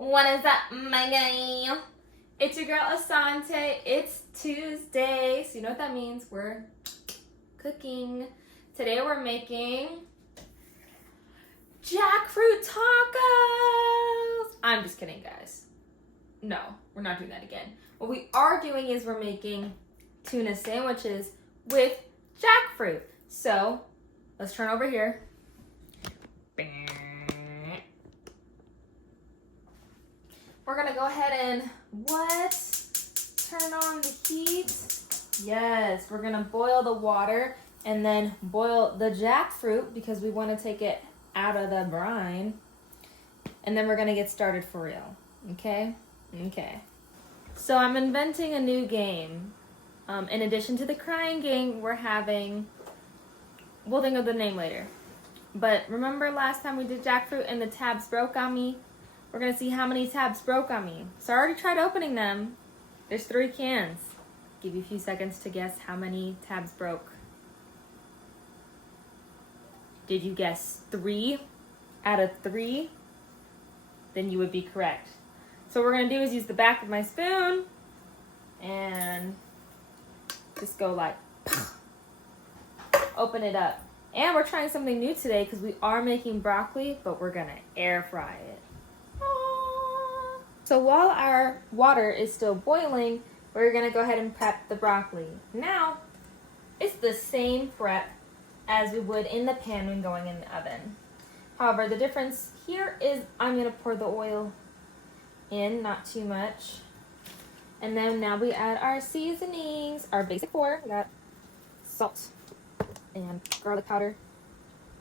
What is up, my guy? It's your girl Asante. It's Tuesday, so you know what that means. We're cooking. Today we're making jackfruit tacos. I'm just kidding, guys. No, we're not doing that again. What we are doing is we're making tuna sandwiches with jackfruit. So let's turn over here. We're gonna go ahead and turn on the heat. Yes, we're gonna boil the water and then boil the jackfruit because we want to take it out of the brine. And then we're gonna get started for real. Okay? Okay. So I'm inventing a new game. In addition to the crying game, we'll think of the name later. But remember last time we did jackfruit and the tabs broke on me? We're going to see how many tabs broke on me. So I already tried opening them. There's 3 cans. Give you a few seconds to guess how many tabs broke. Did you guess 3 out of 3? Then you would be correct. So what we're going to do is use the back of my spoon and just go like, open it up. And we're trying something new today because we are making broccoli, but we're going to air fry it. So while our water is still boiling, we're gonna go ahead and prep the broccoli. Now, it's the same prep as we would in the pan when going in the oven. However, the difference here is I'm gonna pour the oil in, not too much. And then now we add our seasonings, our basic 4. We got salt and garlic powder.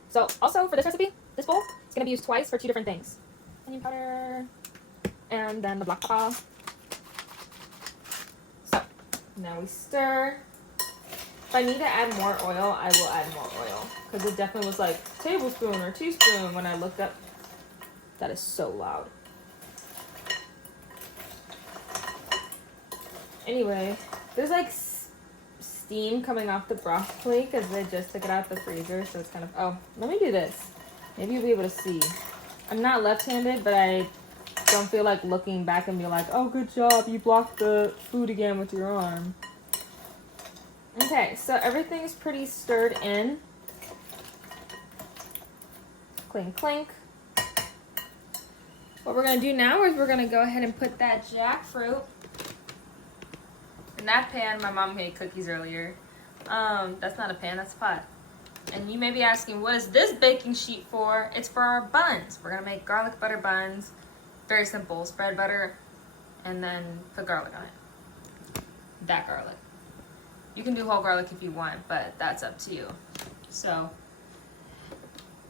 So also for this recipe, this bowl, it's gonna be used twice for 2 different things. Onion powder, and then the black pepper. So now we stir. If I need to add more oil, I will add more oil because it definitely was like tablespoon or teaspoon when I looked up. That is so loud. Anyway, there's like steam coming off the broccoli because they just took it out of the freezer, so it's kind of, oh, let me do this. Maybe you'll be able to see. I'm not left-handed, but I don't feel like looking back and be like, oh, good job, you blocked the food again with your arm. Okay, so everything's pretty stirred in. Clink, clink. What we're gonna do now is we're gonna go ahead and put that jackfruit in that pan. My mom made cookies earlier. That's not a pan, that's a pot. And you may be asking, what is this baking sheet for? It's for our buns. We're gonna make garlic butter buns. Very simple. Spread butter and then put garlic on it. That garlic. You can do whole garlic if you want, but that's up to you. So,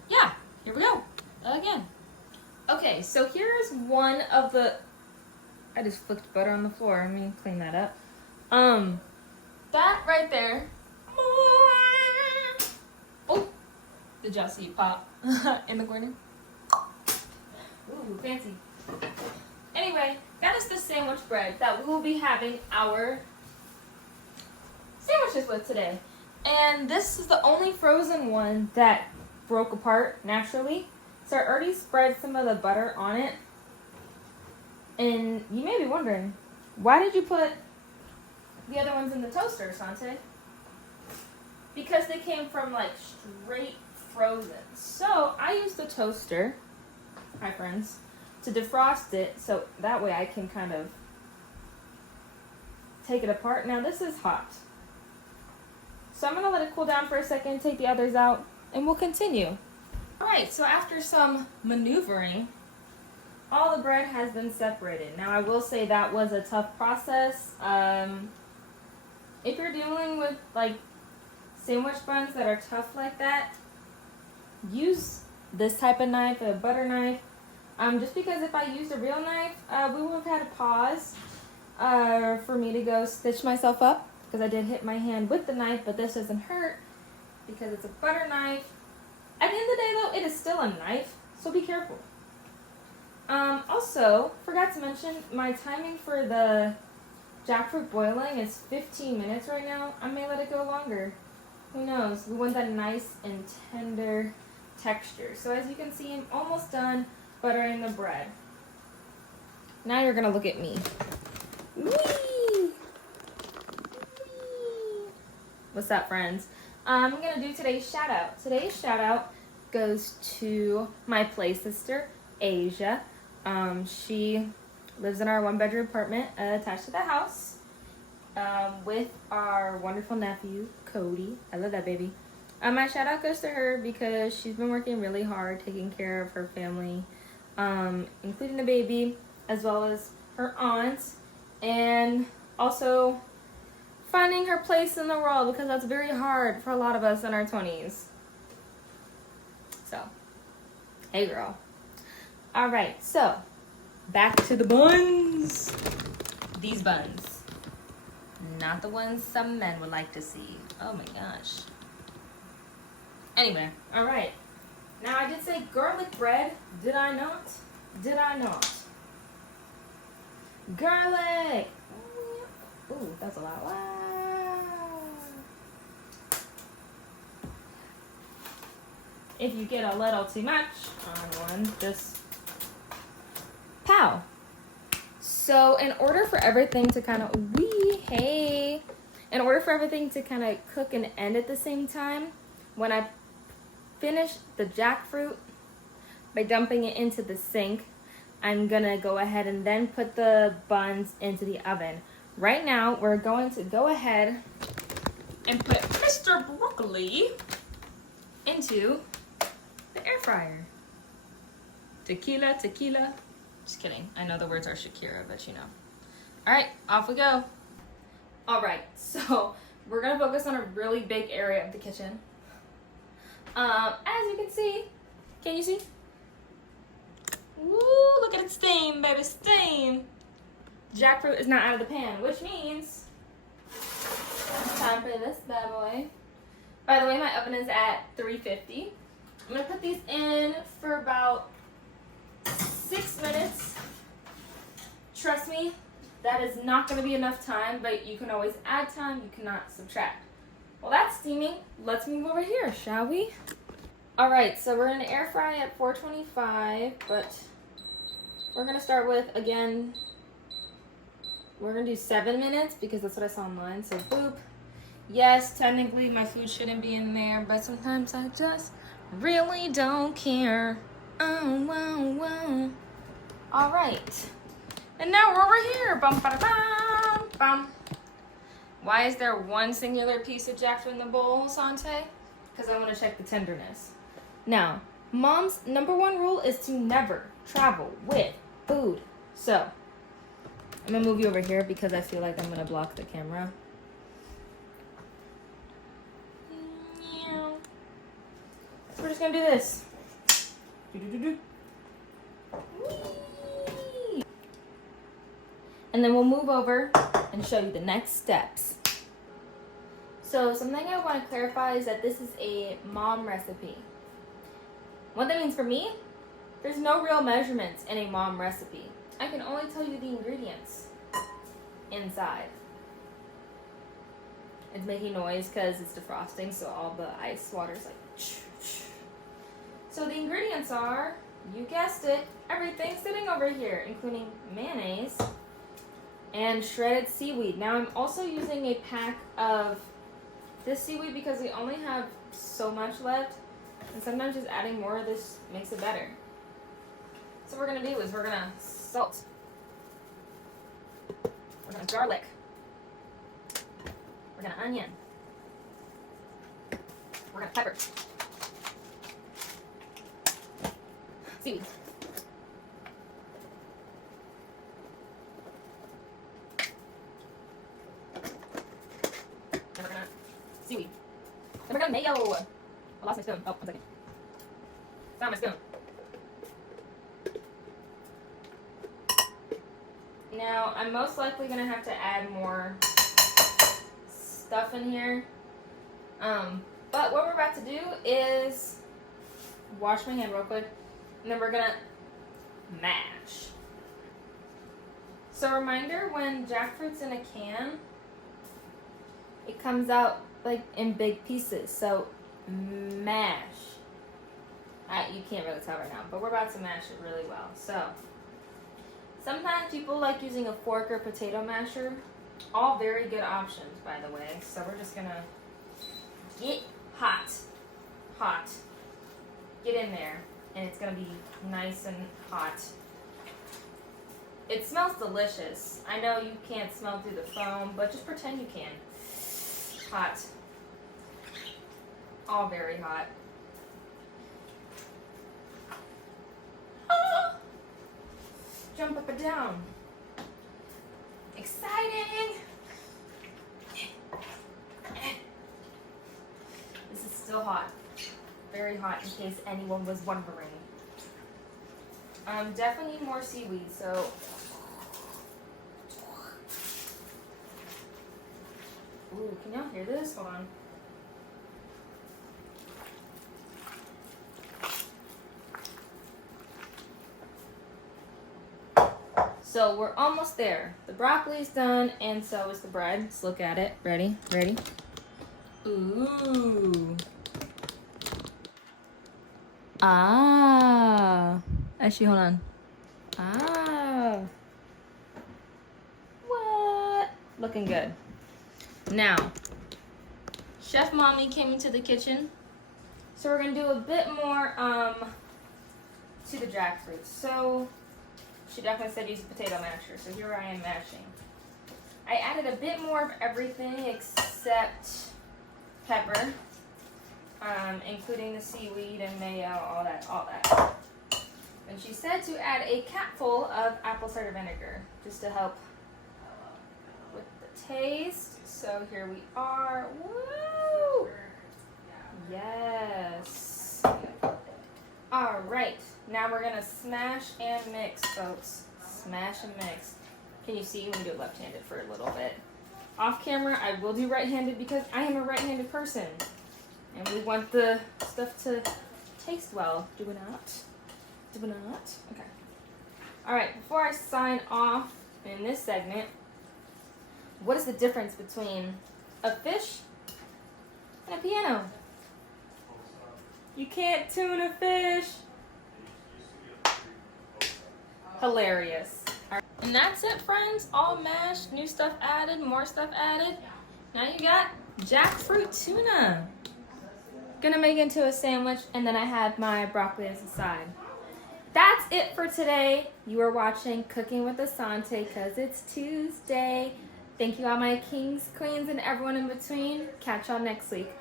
yeah, here we go. Again. Okay, so here's one of the... I just flicked butter on the floor. Let me clean that up. That right there... Oh, did y'all see it pop in the corner? Ooh, fancy. Anyway, that is the sandwich bread that we will be having our sandwiches with today. And this is the only frozen one that broke apart naturally. So I already spread some of the butter on it. And you may be wondering, why did you put the other ones in the toaster, Sante? Because they came from like straight frozen. So I used the toaster, hi friends, to defrost it so that way I can kind of take it apart. Now this is hot. So I'm gonna let it cool down for a second, take the others out, and we'll continue. Alright, so after some maneuvering, all the bread has been separated. Now I will say that was a tough process. If you're dealing with like sandwich buns that are tough like that, use this type of knife, a butter knife. Just because if I used a real knife, we would have had to pause for me to go stitch myself up because I did hit my hand with the knife, but this doesn't hurt because it's a butter knife. At the end of the day though, it is still a knife, so be careful. Also, forgot to mention, my timing for the jackfruit boiling is 15 minutes right now. I may let it go longer. Who knows? We want that nice and tender texture. So as you can see, I'm almost done buttering the bread. Now you're gonna look at me. Whee! What's up, friends? I'm gonna do today's shout out. Today's shout out goes to my play sister, Asia. She lives in our 1-bedroom apartment attached to the house with our wonderful nephew, Cody. I love that baby. My shout out goes to her because she's been working really hard taking care of her family, including the baby, as well as her aunt, and also finding her place in the world, because that's very hard for a lot of us in our 20s. So, hey girl. Alright, so back to the buns. These buns. Not the ones some men would like to see. Oh my gosh. Anyway, alright. Now I did say garlic bread. Did I not? Did I not? Garlic! Ooh, that's a lot. Wow. If you get a little too much on one, just pow. So in order for everything to kind of, in order for everything to kind of cook and end at the same time, when I finish the jackfruit by dumping it into the sink, I'm gonna go ahead and then put the buns into the oven. Right now, we're going to go ahead and put Mr. Broccoli into the air fryer. Tequila, tequila. Just kidding. I know the words are Shakira, but you know. All right, off we go. All right, so we're gonna focus on a really big area of the kitchen. As you can you see? Woo, look at it steam, baby, steam. Jackfruit is not out of the pan, which means it's time for this bad boy. By the way, my oven is at 350. I'm gonna put these in for about 6 minutes. Trust me, that is not gonna be enough time, but you can always add time, you cannot subtract. While that's steaming, let's move over here, shall we? All right, so we're gonna air fry at 425, but we're gonna start with, again, we're gonna do 7 minutes because that's what I saw online, so boop. Yes, technically my food shouldn't be in there, but sometimes I just really don't care. Oh, wow, wow. All right, and now we're over here. Bum, ba, da, bum, bum. Why is there one singular piece of jackfruit in the bowl, Sante? Because I want to check the tenderness. Now, Mom's #1 rule is to never travel with food. So, I'm going to move you over here because I feel like I'm going to block the camera. So we're just going to do this. And then we'll move over and show you the next steps. So something I want to clarify is that this is a mom recipe. What that means for me, there's no real measurements in a mom recipe. I can only tell you the ingredients inside. It's making noise because it's defrosting, so all the ice water is like... So the ingredients are, you guessed it, everything sitting over here, including mayonnaise and shredded seaweed. Now I'm also using a pack of this seaweed because we only have so much left, and sometimes just adding more of this makes it better. So what we're gonna do is we're gonna salt, we're gonna garlic, we're gonna onion, we're gonna pepper, seaweed, and we're gonna seaweed, and we're gonna mayo. I lost my spoon. Oh, 1 second. Found my spoon. Now, I'm most likely going to have to add more stuff in here. But what we're about to do is wash my hand real quick, and then we're going to mash. So reminder, when jackfruit's in a can, it comes out like in big pieces. So mash. You can't really tell right now, but we're about to mash it really well. So Sometimes people like using a fork or potato masher. All very good options, by the way. So we're just gonna get hot. Get in there, and it's gonna be nice and hot. It smells delicious. I know you can't smell through the foam, but just pretend you can. Hot. All very hot. Ah! Jump up and down. Exciting! This is still hot. Very hot, in case anyone was wondering. Definitely need more seaweed, so. Ooh, can y'all hear this? Hold on. So we're almost there. The broccoli's done, and so is the bread. Let's look at it. Ready? Ready? Ooh. Ah. Actually, hold on. Ah. What? Looking good. Now, Chef Mommy came into the kitchen, so we're gonna do a bit more to the jackfruit. So she definitely said use a potato masher, so here I am mashing. I added a bit more of everything except pepper, including the seaweed and mayo, all that. And she said to add a capful of apple cider vinegar, just to help with the taste. So here we are. Woo! Yes. All right. Now we're gonna smash and mix, folks. Smash and mix. Can you see? We can do it left-handed for a little bit. Off camera, I will do right-handed because I am a right-handed person. And we want the stuff to taste well. Do we not? Do we not? Okay. All right, before I sign off in this segment, what is the difference between a fish and a piano? You can't tune a fish. Hilarious. All right. And that's it, friends. All mashed, new stuff added, more stuff added. Now you got jackfruit tuna. Gonna make it into a sandwich, and then I had my broccoli as a side. That's it for today. You are watching Cooking with Asante because it's Tuesday. Thank you all my kings, queens, and everyone in between. Catch y'all next week.